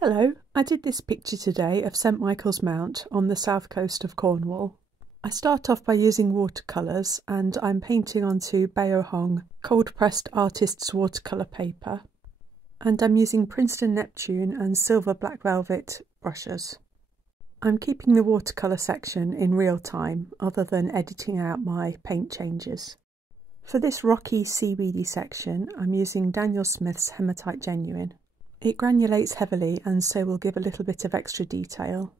Hello, I did this picture today of St Michael's Mount on the south coast of Cornwall. I start off by using watercolours and I'm painting onto Baohong cold pressed artist's watercolour paper, and I'm using Princeton Neptune and silver black velvet brushes. I'm keeping the watercolour section in real time other than editing out my paint changes. For this rocky seaweedy section I'm using Daniel Smith's Hematite Genuine. It granulates heavily and so will give a little bit of extra detail.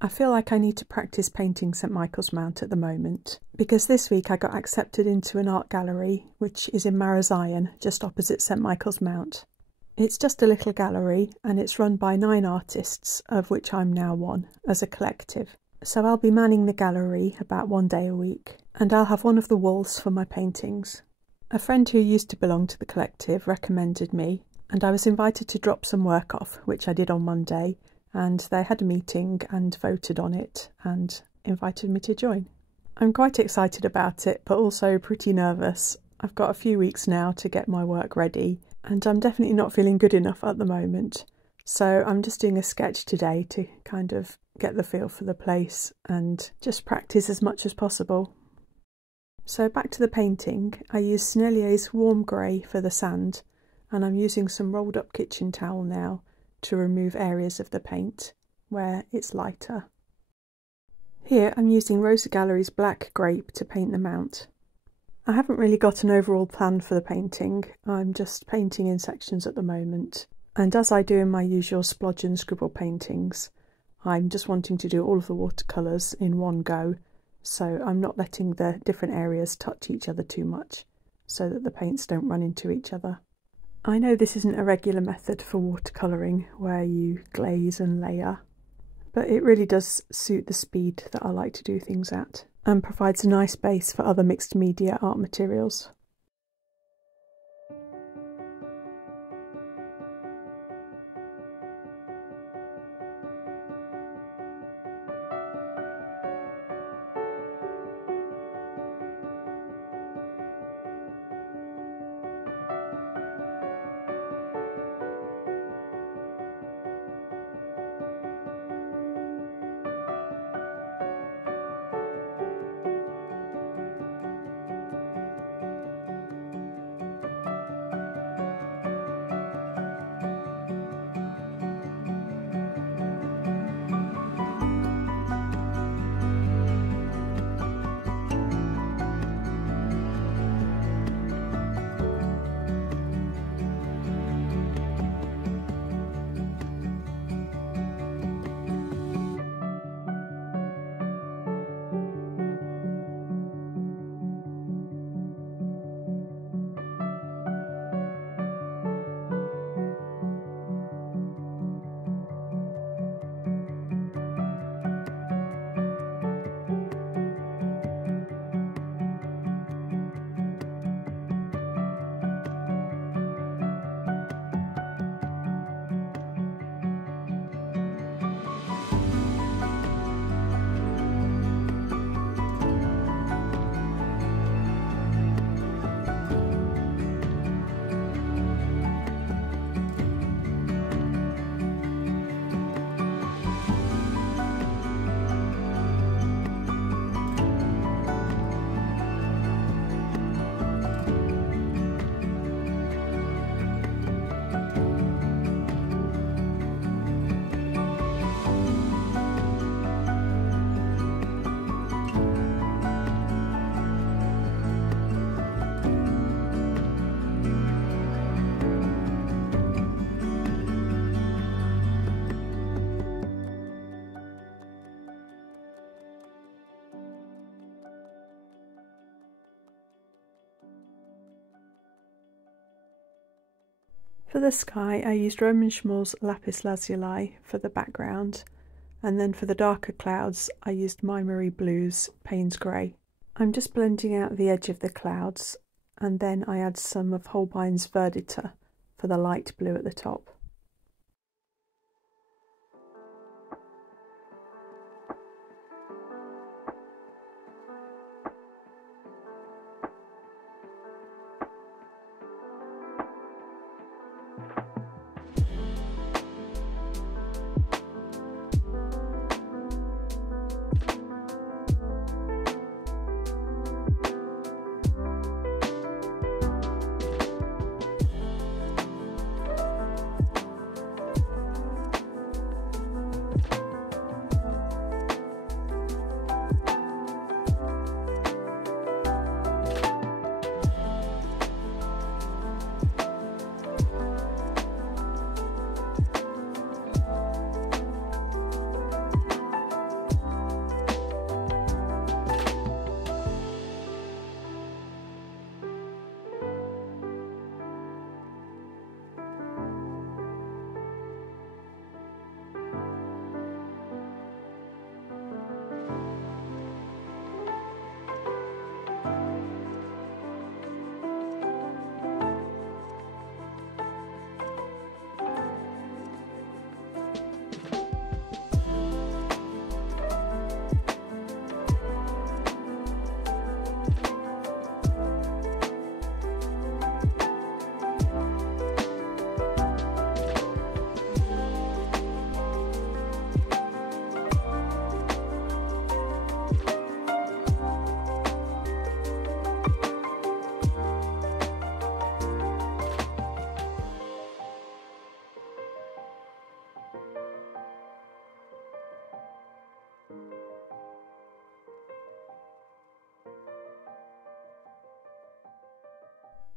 I feel like I need to practice painting St Michael's Mount at the moment, because this week I got accepted into an art gallery which is in Marazion, just opposite St Michael's Mount. It's just a little gallery and it's run by 9 artists, of which I'm now one, as a collective. So I'll be manning the gallery about 1 day a week, and I'll have one of the walls for my paintings. A friend who used to belong to the collective recommended me, and I was invited to drop some work off, which I did on Monday, and they had a meeting and voted on it and invited me to join. I'm quite excited about it, but also pretty nervous. I've got a few weeks now to get my work ready, and I'm definitely not feeling good enough at the moment. So I'm just doing a sketch today to kind of get the feel for the place and just practice as much as possible. So back to the painting, I used Sennelier's warm grey for the sand, and I'm using some rolled up kitchen towel now to remove areas of the paint where it's lighter. Here I'm using Rosa Gallery's Black Grape to paint the mount. I haven't really got an overall plan for the painting, I'm just painting in sections at the moment, and as I do in my usual Splodge Scribble paintings, I'm just wanting to do all of the watercolours in one go, so I'm not letting the different areas touch each other too much, so that the paints don't run into each other. I know this isn't a regular method for watercolouring where you glaze and layer, but it really does suit the speed that I like to do things at and provides a nice base for other mixed media art materials. For the sky I used Roman Szmal's Lapis Lazuli for the background, and then for the darker clouds I used My Marie Blue's Payne's Grey. I'm just blending out the edge of the clouds, and then I add some of Holbein's Verditer for the light blue at the top.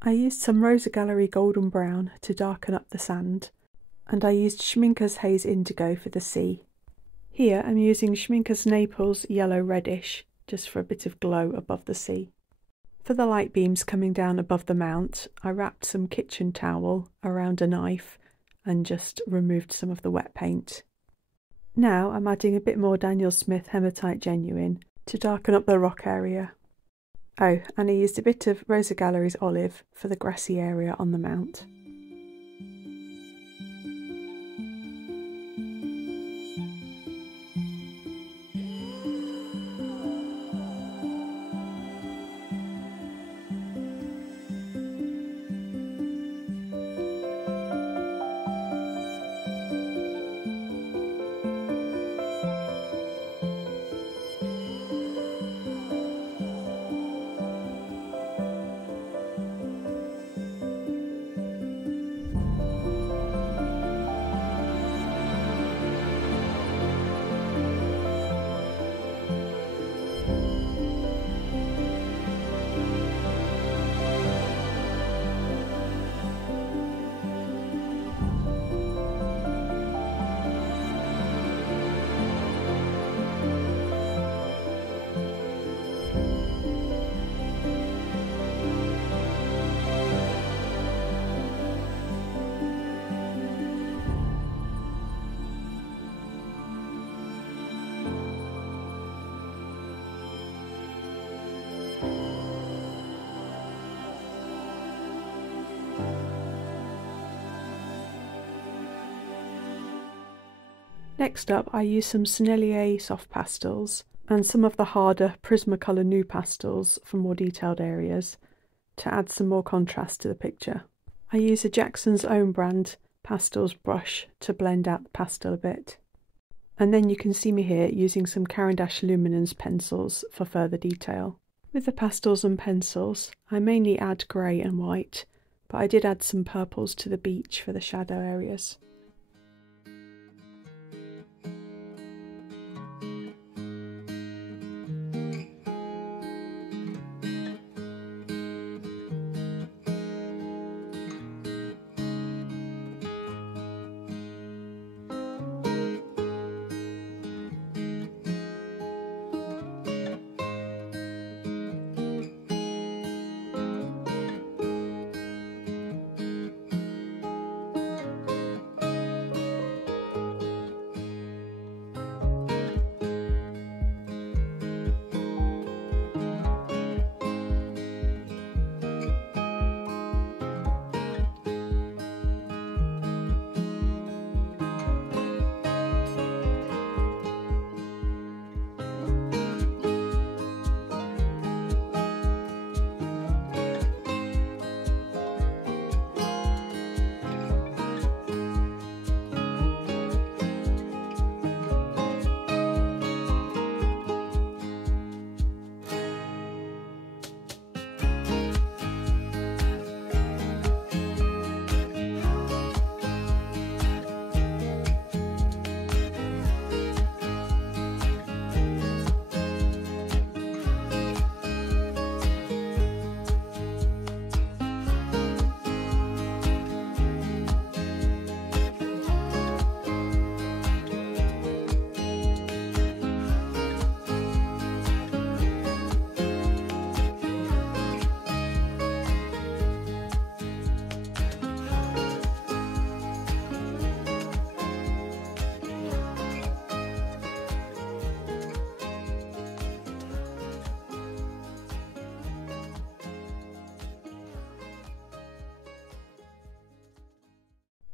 I used some Rosa Golden Brown to darken up the sand, and I used Schmincke's Haze Indigo for the sea. Here I'm using Schmincke's Naples Yellow Reddish, just for a bit of glow above the sea. For the light beams coming down above the mount, I wrapped some kitchen towel around a knife and just removed some of the wet paint. Now I'm adding a bit more Daniel Smith Hematite Genuine to darken up the rock area. Oh, and I used a bit of Rosa Gallery's Olive for the grassy area on the mount. Next up, I use some Sennelier soft pastels and some of the harder Prismacolour NuPastels for more detailed areas to add some more contrast to the picture. I use a Jackson's Own brand pastels brush to blend out the pastel a bit. And then you can see me here using some Caran d'Ache Luminance pencils for further detail. With the pastels and pencils, I mainly add grey and white, but I did add some purples to the beach for the shadow areas.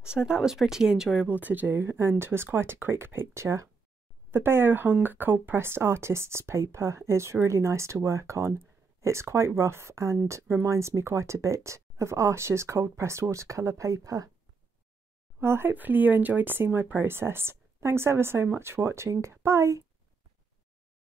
So that was pretty enjoyable to do and was quite a quick picture. The Baohong cold pressed artist's paper is really nice to work on. It's quite rough and reminds me quite a bit of Archer's cold pressed watercolour paper. Well, hopefully you enjoyed seeing my process. Thanks ever so much for watching. Bye!